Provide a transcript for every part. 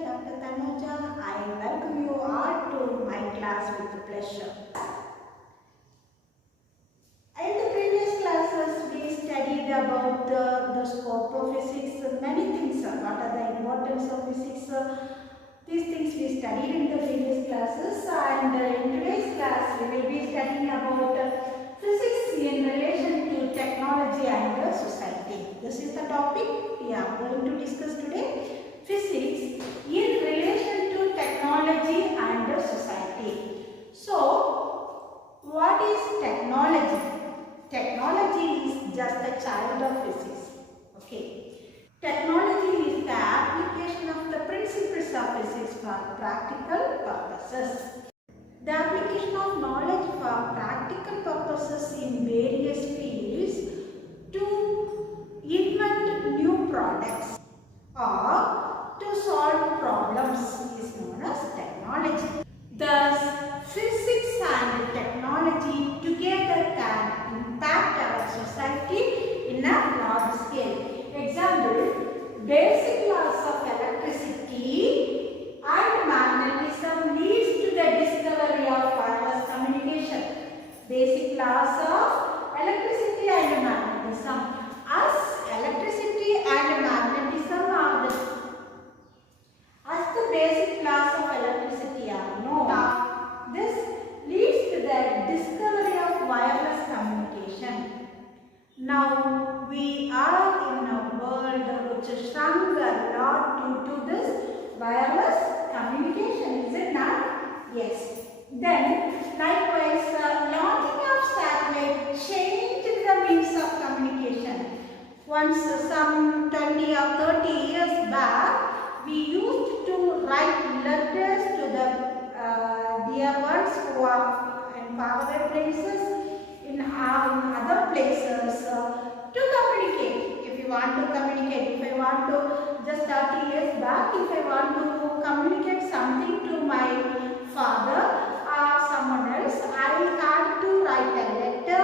Dr. Tanuja. I welcome you all to my class with pleasure. In the previous classes, we studied about the scope of physics, many things, what are the importance of physics, these things we studied in the previous classes, and in today's class we will be studying about physics in relation to technology and society. This is the topic we are going to discuss today. Physics in relation to technology and society. So, what is technology? Technology is just a child of physics. Okay. Technology is the application of the principles of physics for practical purposes. The application of knowledge for practical purposes in various fields to invent new products or to solve problems is known as technology. Thus, physics and technology together can impact our society in a large scale. Example, basic laws of electricity and magnetism leads to the discovery of wireless communication. Basic laws of electricity and magnetism. As electricity and magnetism are the basic laws of electricity are known, this leads to the discovery of wireless communication. Now we are in a world which is shrunk a lot due to this wireless communication, is it not? Yes. Then likewise, launching of satellite changed the means of communication. Once some 20 or 30 years back, we used to write letters to the dear ones who are in faraway places, in other places to communicate. If you want to communicate, if I want to, just 30 years back, if I want to communicate something to my father or someone else, I had to write a letter,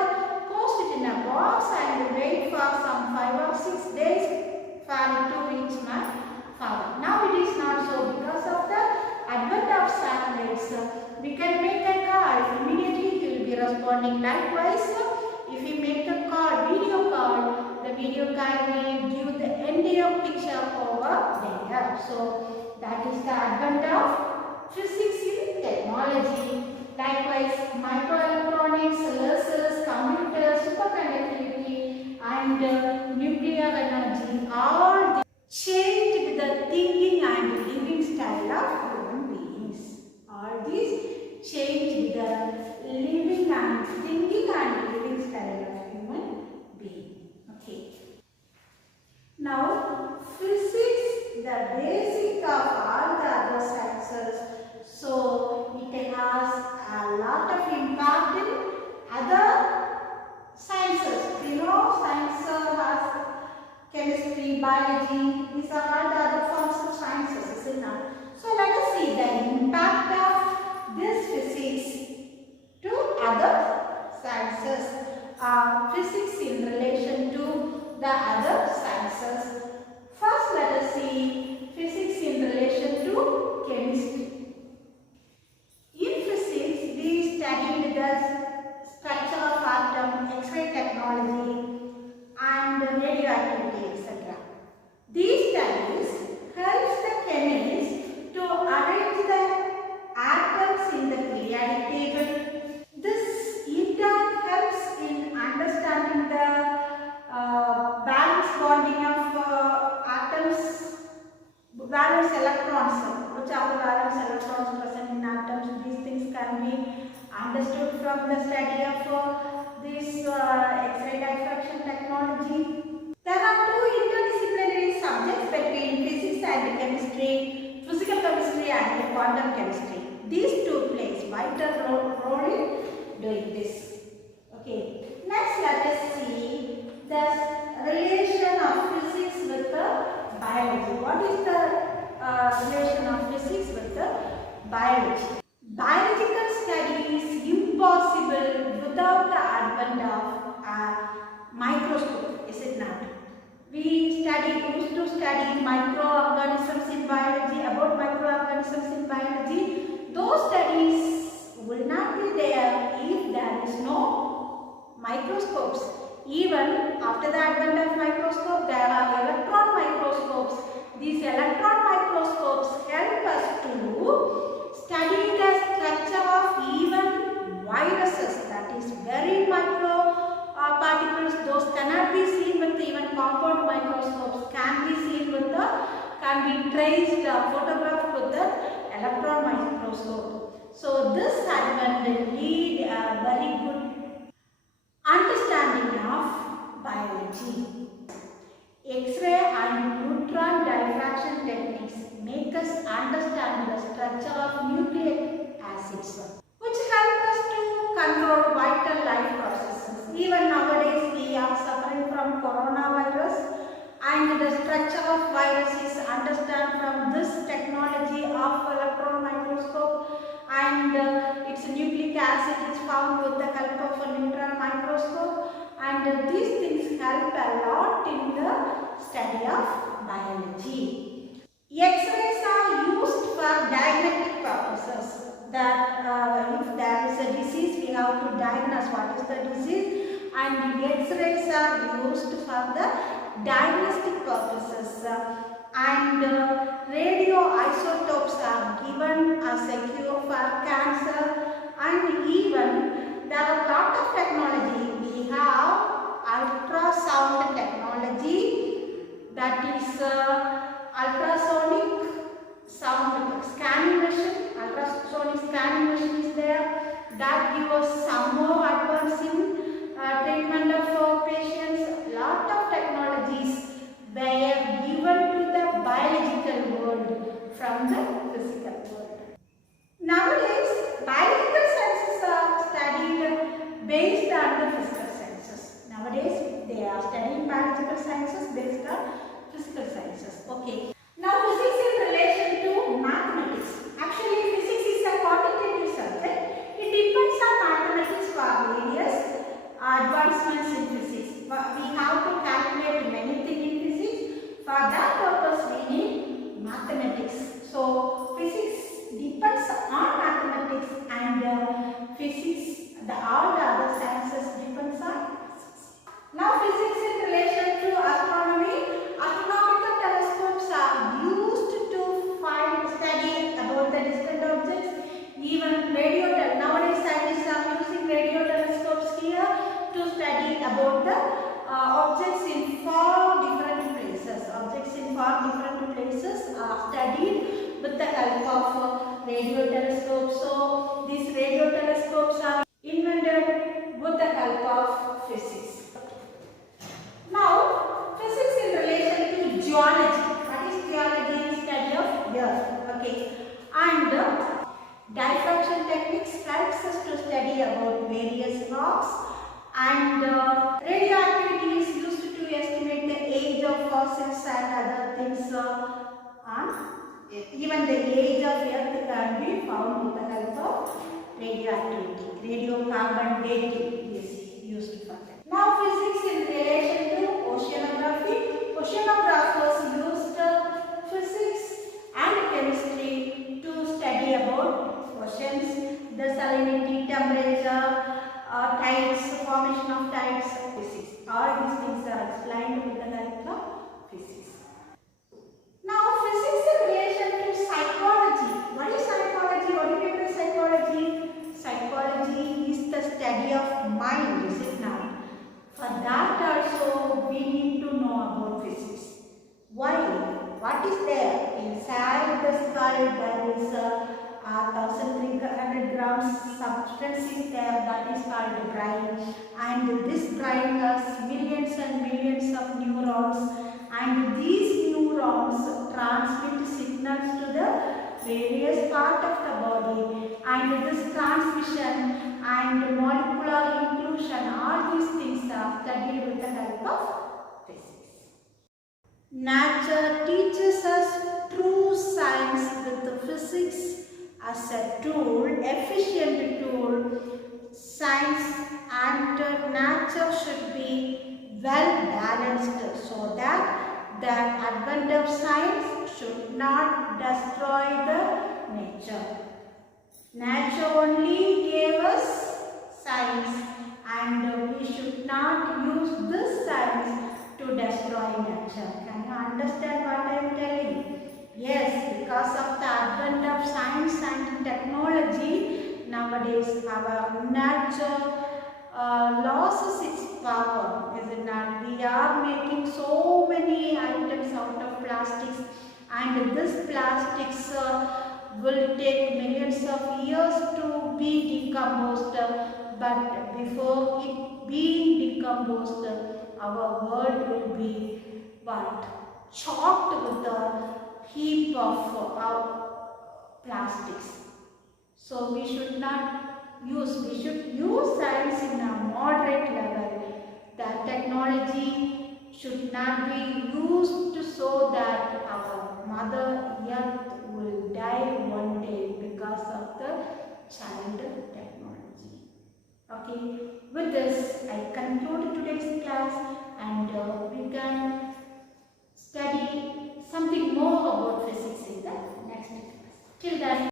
post it in a box and wait for some 5 or 6 days for it to reach my father. Now it is not so. Because of the advent of satellites, we can make a call, immediately he will be responding. Likewise, if we make a call, video call, the video call will give the entire picture over there. So that is the advent of physics in technology. Likewise, microelectronics, lasers, computers, superconductivity and nuclear energy, all changed the thinking and living style of human beings. All these changed the living and thinking and living style of human being. Okay. Now, physics, the basic of all the other sciences, so it has a lot of impact in other sciences. You know, science has chemistry, biology, these are all the other forms of sciences, is it not? So let us see the impact of this physics to other sciences. Physics in relation to the other sciences. First let us see physics in relation to chemistry. In physics, we studied the structure of atom, X-ray technology and radioactivity, etc. These studies helps the chemists to arrange the atoms in the periodic table. This in turn helps in understanding the valence bonding of atoms, valence electrons, which are the valence electrons present in atoms. These things can be understood from the study of this X-ray diffraction technology. There are two interdisciplinary subjects between physics and chemistry, physical chemistry and quantum chemistry. These two plays vital role in doing this. Okay. Next, let us see the relation of physics with the biology. What is the relation of physics with the biology? Biological study is impossible without the advent of a microscope, is it not? We study used to study microorganisms in biology, about microorganisms in biology, those studies will not be there if there is no microscopes. Even after the advent of microscope, there are electron microscopes. These electron microscopes help us to study the structure of even viruses, that is very micro particles. Those cannot be seen with even compound microscopes, can be seen with the, can be traced, photographed with the electron microscope. So this advent will lead a very good understanding of biology. X-ray and neutron diffraction techniques make us understand the structure of nucleic acids, which help us to control vital life processes. Even nowadays we are suffering from coronavirus, and the structure of virus is understood from this technology of electron microscope, and its nucleic acid is found with the help of a neutron microscope, and these things help a lot in the study of biology. X-rays are used for diagnostic purposes. That if there is a disease, we have to diagnose what is the disease, and X-rays are used for the diagnostic purposes. And radioisotopes are given as a cure for cancer, and even there are a lot of technology. We have ultrasound technology, that is ultrasonic sound scanning machine. Ultrasonic scanning machine is there that gives us some more advance in treatment of patients. Lot of technologies were given to the biological world from the physical world. Nowadays, biological sciences are studied based on the physical sciences. Nowadays, they are studying biological sciences based on physical sciences. Okay. Now, physics in relation to mathematics. Actually, physics is a quantitative subject. It depends on mathematics for various advancements in physics. We have to calculate many things in physics. For that purpose, we need mathematics. So, physics depends on mathematics, and physics, all the other sciences depends on physics. Now, physics in relation to astronomy. Astronomical telescopes are used to study about the distant objects. Even nowadays scientists are using radio telescopes here to study about the objects in far different places. Objects in far different places are studied with the help of radio telescopes. So these radio telescopes are invented with the help of physics. Now, physics in relation to geology. What is geology? Study of earth. Okay. And diffraction techniques helps us to study about various rocks, and radioactivity is used to estimate the age of fossils and other things, even the age of earth can be found with the help of radioactivity. Radiocarbon dating is used for that. Now, physics in relation to oceanography. Oceanographers used physics and chemistry to study about oceans, the salinity, temperature, tides, formation of tides, physics. All these things are explained with the help of physics. Now, physics in relation to psychology. What is psychology? What do you mean by psychology? Psychology is the study of mind, is it not? For that also we need to know about physics. Why? What is there? Inside the skull there is 1300 grams substance is there, that is called brain, and this brain has millions and millions of neurons, and these neurons transmit signals to the various part of the body, and this transmission and molecular inclusion, all these things are studied with the help of physics. Nature teaches us true science with the physics as a tool, efficient tool. Science and nature should be well balanced so that the advent of science should not destroy the nature. Nature only gave us science, and we should not use this science to destroy nature. Can you understand what I am telling? Yes, because of the advent of science and technology, nowadays our nature loses its power, is it not? We are making so many items out of plastics, and this plastics will take millions of years to be decomposed, but before it being decomposed, our world will be what? Choked with a heap of plastics. So we should we should use science in a moderate level. The technology should not be used so that our Mother Earth will die one day because of the child technology. Okay, with this I conclude today's class, and we can study something more about physics in the next class. Till then.